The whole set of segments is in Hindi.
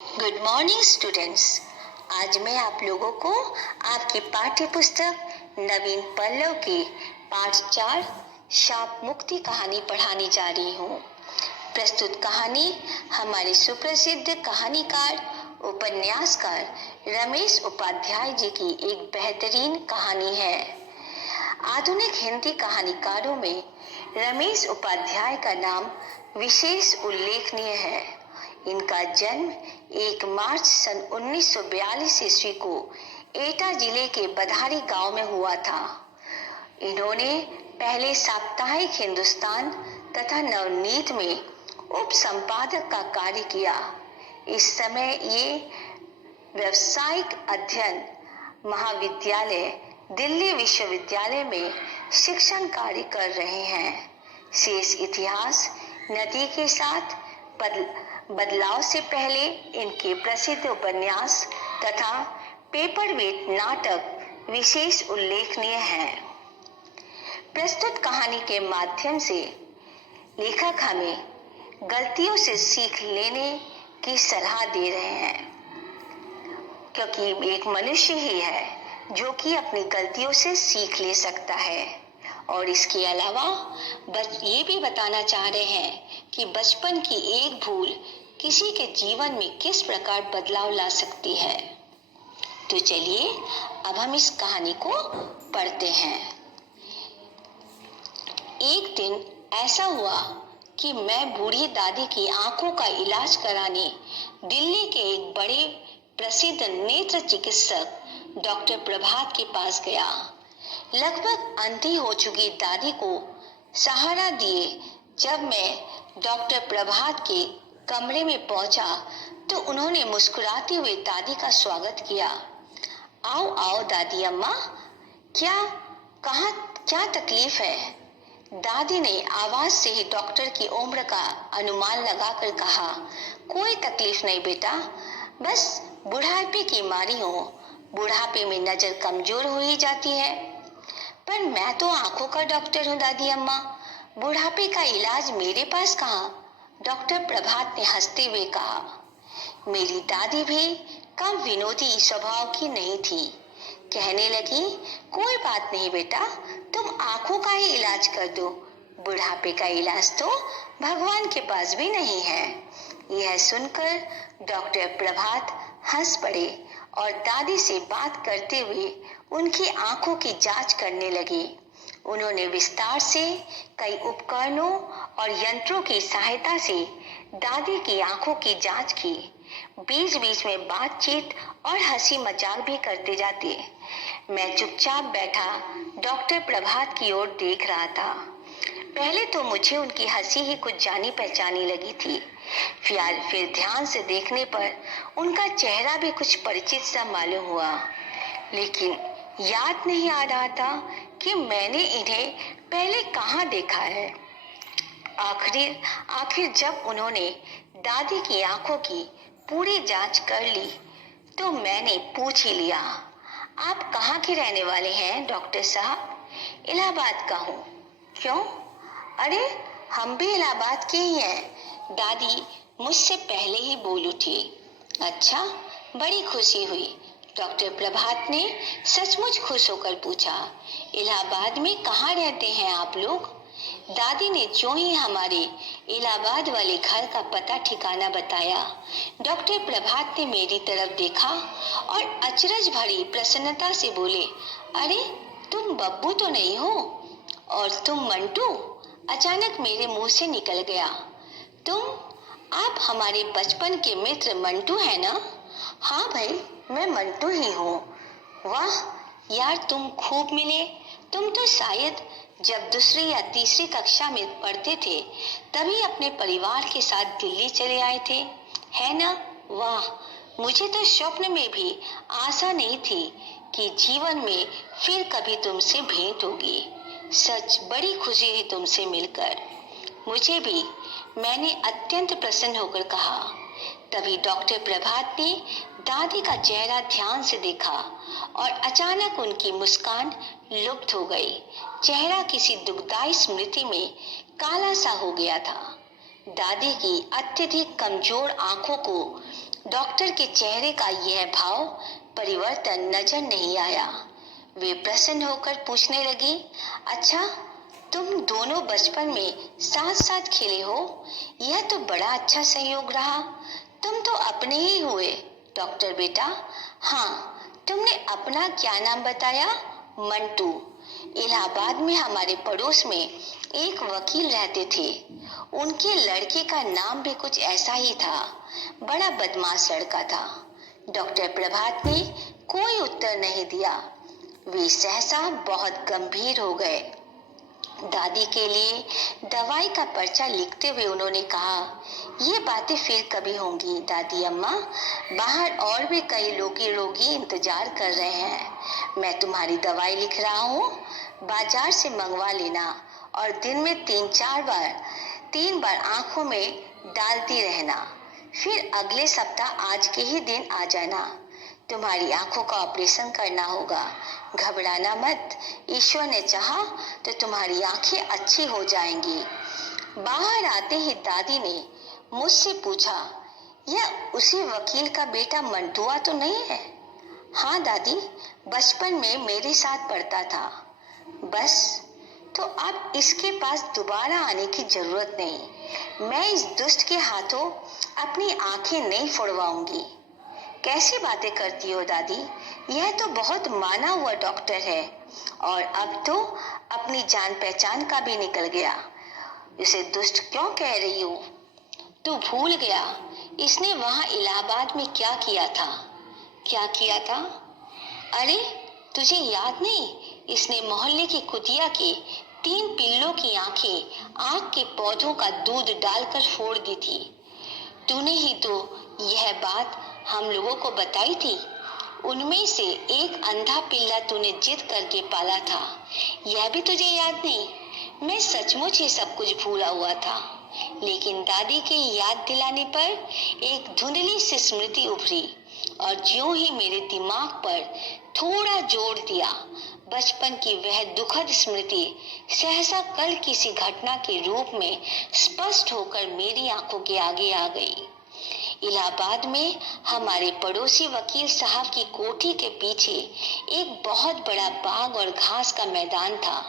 Good morning students. आज मैं आप लोगों को आपकी पाठ्य पुस्तक नवीन पल्लव के पाठ 4 शाप मुक्ति कहानी पढ़ाने जा रही हूँ। प्रस्तुत कहानी हमारे सुप्रसिद्ध कहानीकार उपन्यासकार रमेश उपाध्याय जी की एक बेहतरीन कहानी है। आधुनिक हिंदी कहानीकारों में रमेश उपाध्याय का नाम विशेष उल्लेखनीय है। इनका जन्म 1 मार्च सन 1942 ईस्वी को एटा जिले के बधारी गांव में हुआ था। इन्होंने पहले साप्ताहिक हिंदुस्तान तथा नवनीत में उप संपादक का कार्य किया। इस समय ये व्यावसायिक अध्ययन महाविद्यालय दिल्ली विश्वविद्यालय में शिक्षण कार्य कर रहे हैं। शेष इतिहास नदी के साथ बदलाव से पहले इनके प्रसिद्ध उपन्यास तथा पेपरवेट नाटक विशेष उल्लेखनीय हैं। प्रस्तुत कहानी के माध्यम से लेखक हमें गलतियों से सीख लेने की सलाह दे रहे हैं, क्योंकि एक मनुष्य ही है जो कि अपनी गलतियों से सीख ले सकता है। और इसके अलावा ये भी बताना चाह रहे हैं कि बचपन की एक भूल किसी के जीवन में किस प्रकार बदलाव ला सकती है। तो चलिए अब हम इस कहानी को पढ़ते हैं। एक दिन ऐसा हुआ कि मैं बूढ़ी दादी की आंखों का इलाज कराने दिल्ली के एक बड़े प्रसिद्ध नेत्र चिकित्सक डॉक्टर प्रभात के पास गया। लगभग अंधी हो चुकी दादी को सहारा दिए जब मैं डॉक्टर प्रभात के कमरे में पहुंचा तो उन्होंने मुस्कुराते हुए दादी का स्वागत किया। आओ आओ दादी अम्मा, क्या तकलीफ है? दादी ने आवाज से ही डॉक्टर की उम्र का अनुमान लगाकर कहा, कोई तकलीफ नहीं बेटा, बस बुढ़ापे की मारी हूँ। बुढ़ापे में नजर कमजोर हो ही जाती है। पर मैं तो आंखों का डॉक्टर हूँ दादी अम्मा, बुढ़ापे का इलाज मेरे पास कहाँ? डॉक्टर प्रभात ने हंसते हुए कहा। मेरी दादी भी कम विनोदी स्वभाव की नहीं थी। कहने लगी, कोई बात नहीं बेटा, तुम आंखों का ही इलाज कर दो। बुढ़ापे का इलाज तो भगवान के पास भी नहीं है। यह सुनकर डॉक्टर प्रभात हंस पड़े और दादी से बात करते हुए उनकी आंखों की जांच करने लगे। उन्होंने विस्तार से कई उपकरणों और यंत्रों की सहायता से दादी की आंखों की जांच की। बीच बीच में बातचीत और हंसी मजाक भी करते जाते। मैं चुपचाप बैठा डॉक्टर प्रभात की ओर देख रहा था। पहले तो मुझे उनकी हंसी ही कुछ जानी पहचानी लगी थी। फिर ध्यान से देखने पर उनका चेहरा भी कुछ परिचित सा मालूम हुआ, लेकिन याद नहीं आ रहा था कि मैंने इन्हें पहले कहाँ देखा है। आखिर जब उन्होंने दादी की आंखों की पूरी जांच कर ली तो मैंने पूछ ही लिया, आप कहाँ के रहने वाले हैं डॉक्टर साहब? इलाहाबाद का हूँ। क्यों? अरे हम भी इलाहाबाद के ही हैं। दादी मुझसे पहले ही बोल उठी। अच्छा, बड़ी खुशी हुई। डॉक्टर प्रभात ने सचमुच खुश होकर पूछा, इलाहाबाद में कहाँ रहते हैं आप लोग? दादी ने जो ही हमारे इलाहाबाद वाले घर का पता ठिकाना बताया, डॉक्टर प्रभात ने मेरी तरफ देखा और अचरज भरी प्रसन्नता से बोले, अरे तुम बब्बू तो नहीं हो? और तुम मंटू? अचानक मेरे मुंह से निकल गया। आप हमारे बचपन के मित्र मंटू है ना? हाँ भाई, मैं मंटू ही हूँ। वाह यार, तुम खूब मिले। तुम तो शायद जब दूसरी या तीसरी कक्षा में पढ़ते थे तभी अपने परिवार के साथ दिल्ली चले आए थे, है ना? वाह, मुझे तो स्वप्न में भी आशा नहीं थी कि जीवन में फिर कभी तुमसे भेंट होगी। सच बड़ी खुशी हुई तुमसे मिलकर। मुझे भी, मैंने अत्यंत प्रसन्न होकर कहा। तभी डॉक्टर प्रभात ने दादी का चेहरा ध्यान से देखा और अचानक उनकी मुस्कान लुप्त हो गई। चेहरा किसी दुखदाई स्मृति में काला सा हो गया था। दादी की अत्यधिक कमजोर आंखों को डॉक्टर के चेहरे का यह भाव परिवर्तन नजर नहीं आया। वे प्रसन्न होकर पूछने लगी, अच्छा, तुम दोनों बचपन में साथ साथ खेले हो? यह तो बड़ा अच्छा संयोग रहा। तुम तो अपने ही हुए। डॉक्टर बेटा, हाँ, तुमने अपना क्या नाम बताया? मंटू। इलाहाबाद में हमारे पड़ोस में एक वकील रहते थे। उनके लड़के का नाम भी कुछ ऐसा ही था। बड़ा बदमाश लड़का था। डॉक्टर प्रभात ने कोई उत्तर नहीं दिया। वे सहसा बहुत गंभीर हो गए। दादी के लिए दवाई का पर्चा लिखते हुए उन्होंने कहा, ये बातें फिर कभी होंगी दादी अम्मा। बाहर और भी कई रोगी इंतजार कर रहे हैं। मैं तुम्हारी दवाई लिख रहा हूँ, बाजार से मंगवा लेना और दिन में 3 बार आंखों में डालती रहना। फिर अगले सप्ताह आज के ही दिन आ जाना। तुम्हारी आंखों का ऑपरेशन करना होगा। घबराना मत, ईश्वर ने चाहा तो तुम्हारी आंखें अच्छी हो जाएंगी। बाहर आते ही दादी ने मुझसे पूछा, यह उसी वकील का बेटा मंटुआ तो नहीं है? हाँ दादी, बचपन में मेरे साथ पढ़ता था। बस, तो अब इसके पास दोबारा आने की जरूरत नहीं। मैं इस दुष्ट के हाथों अपनी आंखें नहीं फोड़वाऊंगी। कैसी बातें करती हो दादी? यह तो बहुत माना हुआ डॉक्टर है और अब तो अपनी जान पहचान का भी निकल गया। इसे दुष्ट क्यों कह रही हो? तू भूल गया इसने वहां इलाहाबाद में क्या किया था? क्या किया था? अरे, तुझे याद नहीं? इसने मोहल्ले की कुतिया के 3 पिल्लों की आंखें आग के पौधों का दूध डालकर फोड़ दी थी। तूने ही तो यह बात हम लोगों को बताई थी। उनमें से एक अंधा पिल्ला तूने जिद करके पाला था। यह भी तुझे याद नहीं? मैं सचमुच ही सब कुछ भूला हुआ था, लेकिन दादी के याद दिलाने पर एक धुंधली सी स्मृति उभरी और ज्यों ही मेरे दिमाग पर थोड़ा जोर दिया, बचपन की वह दुखद स्मृति सहसा कल किसी घटना के रूप में स्पष्ट होकर मेरी आंखों के आगे आ गई। इलाहाबाद में हमारे पड़ोसी वकील साहब की कोठी के पीछे एक बहुत बड़ा बाग और घास का मैदान था।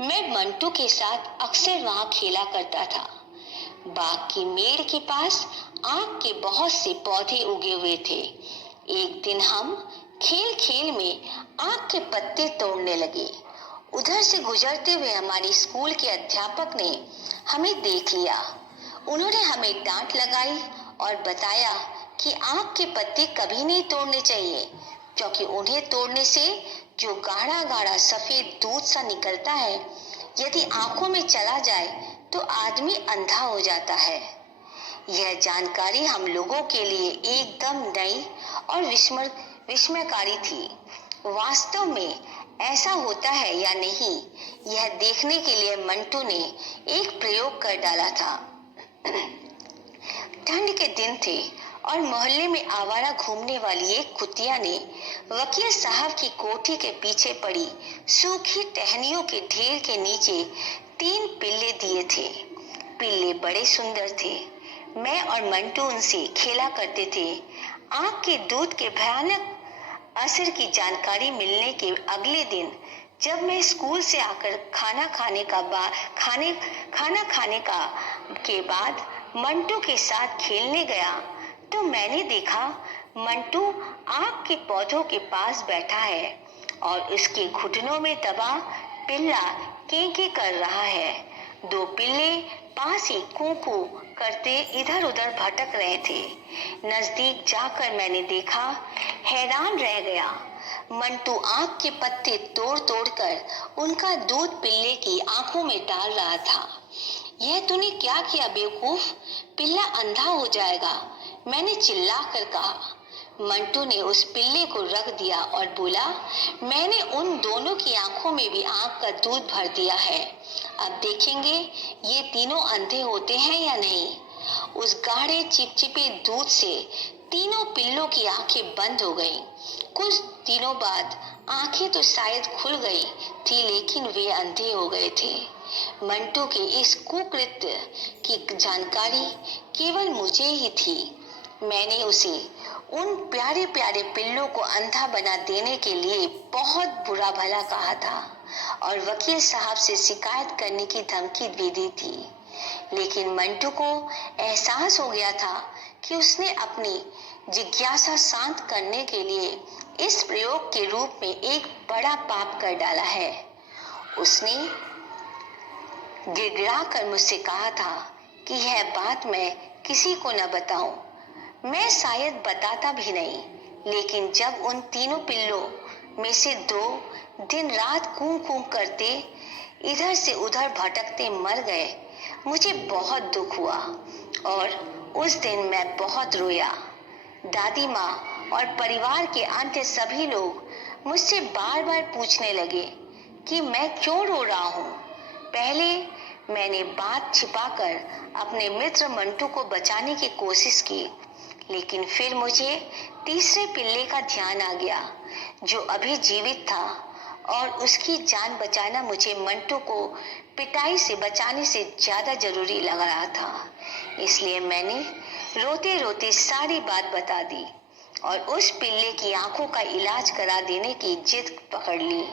मैं मंटू के साथ अक्सर वहां खेला करता था। बाग की मेड़ के पास आम के बहुत से पौधे उगे हुए थे। एक दिन हम खेल खेल में आम के पत्ते तोड़ने लगे। उधर से गुजरते हुए हमारे स्कूल के अध्यापक ने हमें देख लिया। उन्होंने हमें डांट लगाई और बताया कि आम के पत्ते कभी नहीं तोड़ने चाहिए, क्योंकि उन्हें तोड़ने से जो गाढ़ा गाढ़ा सफेद दूध सा निकलता है, यदि आंखों में चला जाए तो आदमी अंधा हो जाता है। यह जानकारी हम लोगों के लिए एकदम नई और विस्मयकारी थी। वास्तव में ऐसा होता है या नहीं, यह देखने के लिए मंटू ने एक प्रयोग कर डाला था। ठंड के दिन थे और मोहल्ले में आवारा घूमने वाली एक कुतिया ने वकील साहब की कोठी के पीछे पड़ी सूखी टहनियों के ढेर के नीचे 3 पिल्ले दिए थे। पिल्ले बड़े सुंदर थे। मैं और मंटू उनसे खेला करते थे। आँख के दूध के भयानक असर की जानकारी मिलने के अगले दिन जब मैं स्कूल से आकर खाना खाने के बाद मंटू के साथ खेलने गया तो मैंने देखा मंटू आग के पौधों के पास बैठा है और उसके घुटनों में दबा पिल्ला कें-कें कर रहा है। 2 पिल्ले पास ही कूं-कूं करते इधर उधर भटक रहे थे। नजदीक जाकर मैंने देखा, हैरान रह गया। मंटू आँख के पत्ते तोड़ तोड़ कर उनका दूध पिल्ले की आंखों में डाल रहा था। यह तूने क्या किया बेवकूफ? पिल्ला अंधा हो जाएगा, मैंने चिल्ला कर कहा। मंटू ने उस पिल्ले को रख दिया और बोला, मैंने उन दोनों की आंखों में भी आँख का दूध भर दिया है। अब देखेंगे ये तीनों अंधे होते हैं या नहीं। उस गाढ़े चिपचिपे दूध से तीनों पिल्लों की आंखें बंद हो गईं। कुछ दिनों बाद आंखें तो शायद खुल गई थी, लेकिन वे अंधे हो गए थे। मंटू के इस कुकृत्य की जानकारी केवल मुझे ही थी। मैंने उसे उन प्यारे प्यारे पिल्लों को अंधा बना देने के लिए बहुत बुरा भला कहा था और वकील साहब से शिकायत करने की धमकी भी दी थी। लेकिन मंटू को एहसास हो गया था कि उसने अपनी जिज्ञासा शांत करने के लिए इस प्रयोग के रूप में एक बड़ा पाप कर डाला है। उसने गिड़गिड़ा कर मुझसे कहा था कि यह बात मैं किसी को न बताऊं। मैं शायद बताता भी नहीं, लेकिन जब उन तीनों पिल्लों में से 2 दिन रात कूं कूं करते इधर से उधर भटकते मर गए, मुझे बहुत दुख हुआ और उस दिन मैं बहुत रोया। दादी माँ और परिवार के अन्य सभी लोग मुझसे बार बार पूछने लगे कि मैं क्यों रो रहा हूँ। पहले मैंने बात छिपाकर अपने मित्र मंटू को बचाने की कोशिश की, लेकिन फिर मुझे तीसरे पिल्ले का ध्यान आ गया जो अभी जीवित था और उसकी जान बचाना मुझे मंटू को पिटाई से बचाने से ज्यादा जरूरी लग रहा था। इसलिए मैंने रोते रोते सारी बात बता दी और उस पिल्ले की आंखों का इलाज करा देने की जिद पकड़ ली।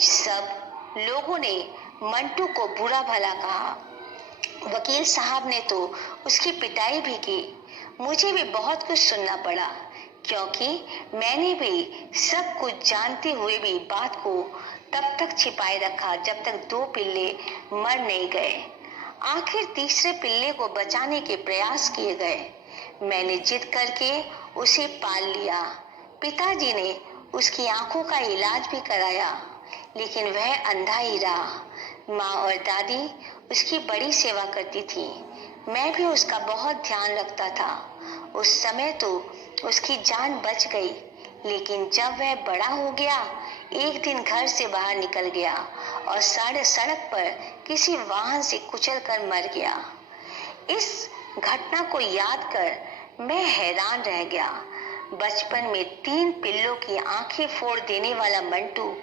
सब लोगों ने मंटू को बुरा भला कहा। वकील साहब ने तो उसकी पिटाई भी की। मुझे भी बहुत कुछ सुनना पड़ा, क्योंकि मैंने भी सब कुछ जानते हुए भी बात को तब तक छिपाए रखा जब तक 2 पिल्ले मर नहीं गए। आखिर तीसरे पिल्ले को बचाने के प्रयास किए गए। मैंने जिद करके उसे पाल लिया। पिताजी ने उसकी आंखों का इलाज भी कराया, लेकिन वह अंधा ही रहा। माँ और दादी उसकी बड़ी सेवा करती थी। मैं भी उसका बहुत ध्यान रखता था। उस समय तो उसकी जान बच गई, लेकिन जब वह बड़ा हो गया, एक दिन घर से बाहर निकल गया और सड़क पर किसी वाहन से कुचल कर मर गया। इस घटना को याद कर मैं हैरान रह गया। बचपन में 3 पिल्लों की आंखें फोड़ देने वाला मंटू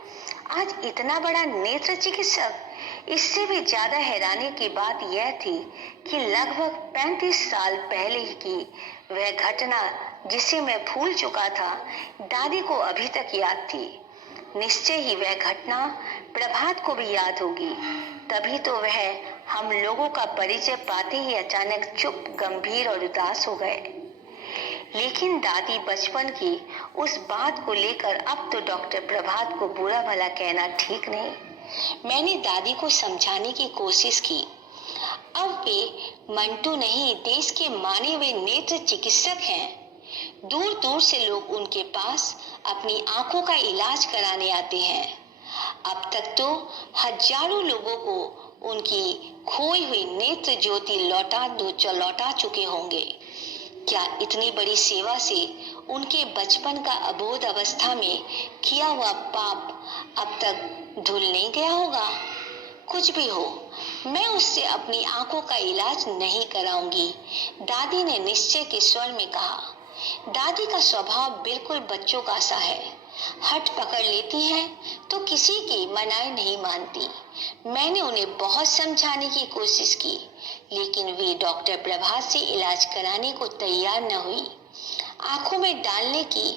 आज इतना बड़ा नेत्र चिकित्सक। इससे भी ज्यादा हैरानी की बात यह थी कि लगभग 35 साल पहले की वह घटना, जिसे मैं भूल चुका था, दादी को अभी तक याद थी। निश्चय ही वह घटना प्रभात को भी याद होगी। तभी तो वह हम लोगों का परिचय पाते ही अचानक चुप, गंभीर और उदास हो गए। लेकिन दादी बचपन की उस बात को लेकर अब तो डॉक्टर प्रभात को बुरा भला कहना ठीक नहीं। मैंने दादी को समझाने की कोशिश की। अब वे मंटू नहीं, देश के माने हुए नेत्र चिकित्सक हैं। दूर दूर से लोग उनके पास अपनी आंखों का इलाज कराने आते हैं। अब तक तो हजारों लोगों को उनकी खोई हुई नेत्र ज्योति लौटा चुके होंगे। क्या इतनी बड़ी सेवा से उनके बचपन का अबोध अवस्था में किया हुआ पाप अब तक धुल नहीं गया होगा? कुछ भी हो, मैं उससे अपनी आंखों का इलाज नहीं कराऊंगी, दादी ने निश्चय के स्वर में कहा। दादी का स्वभाव बिल्कुल बच्चों का सा है। हट पकड़ लेती है तो किसी की मनाई नहीं मानती। मैंने उन्हें बहुत समझाने की कोशिश की, लेकिन वे डॉक्टर प्रभात से इलाज कराने को तैयार न हुई। आंखों में डालने की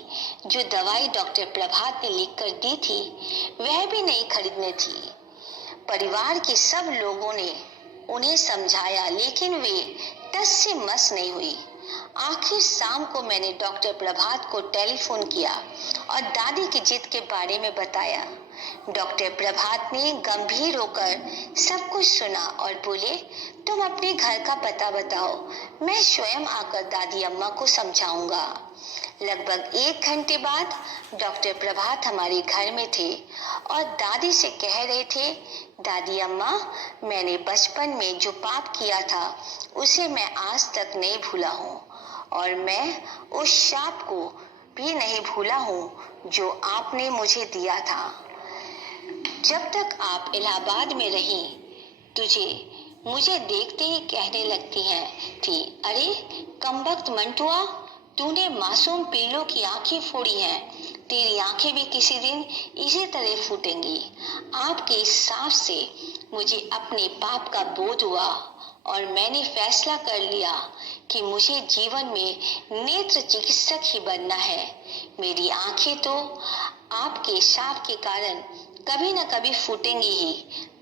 जो दवाई डॉक्टर प्रभात ने लिखकर दी थी, वह भी नहीं खरीदने थी। परिवार के सब लोगों ने उन्हें समझाया, लेकिन वे टस से मस नहीं हुई। आखिर शाम को मैंने डॉक्टर प्रभात को टेलीफोन किया और दादी की जिद के बारे में बताया। डॉक्टर प्रभात ने गंभीर होकर सब कुछ सुना और बोले, तुम अपने घर का पता बताओ, मैं स्वयं आकर दादी अम्मा को समझाऊंगा। लगभग 1 घंटे बाद डॉक्टर प्रभात हमारे घर में थे और दादी से कह रहे थे, दादी अम्मा, मैंने बचपन में जो पाप किया था उसे मैं आज तक नहीं भूला हूँ और मैं उस शाप को भी नहीं भूला हूँ जो आपने मुझे दिया था। जब तक आप इलाहाबाद में रही, मुझे देखते ही कहने लगती थी, अरे कमबख्त मंटुआ, तूने मासूम पिल्लों की आंखें फोड़ी हैं। तेरी आंखें भी किसी दिन इसी तरह फूटेंगी। आपके इस साफ से मुझे अपने पाप का बोध हुआ और मैंने फैसला कर लिया कि मुझे जीवन में नेत्र चिकित्सक ही बनना है। मेरी आंखें तो आपके शाप के कारण कभी न कभी फूटेंगी ही,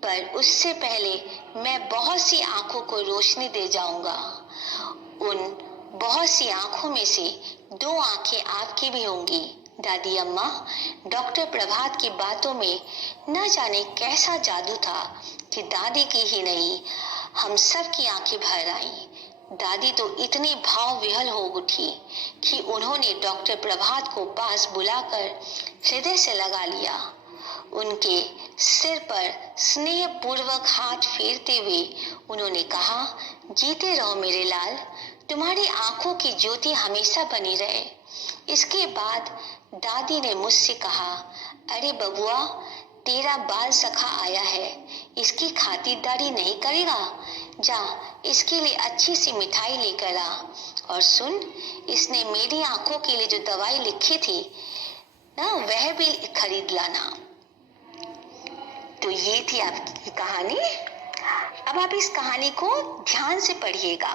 पर उससे पहले मैं बहुत सी आंखों को रोशनी दे जाऊंगा। उन बहुत सी आंखों में से 2 आंखें आपकी भी होंगी। दादी अम्मा, डॉक्टर प्रभात की बातों में न जाने कैसा जादू था कि दादी की ही नहीं, हम सब की आंखें भर आईं। दादी तो इतनी भाव विह्वल हो उठी कि उन्होंने डॉक्टर प्रभात को पास बुलाकर हृदय से लगा लिया। उनके सिर पर स्नेह पूर्वक हाथ फेरते हुए उन्होंने कहा, जीते रहो मेरे लाल, तुम्हारी आंखों की ज्योति हमेशा बनी रहे। इसके बाद दादी ने मुझसे कहा, अरे बबुआ, तेरा बाल सखा आया है, इसकी खातिरदारी नहीं करेगा? जा, इसके लिए अच्छी सी मिठाई लेकर आ। और सुन, इसने मेरी आंखों के लिए जो दवाई लिखी थी ना, वह भी खरीद लाना। तो ये थी आपकी कहानी। अब आप इस कहानी को ध्यान से पढ़िएगा।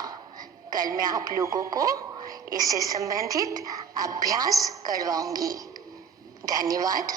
कल मैं आप लोगों को इससे संबंधित अभ्यास करवाऊंगी। धन्यवाद।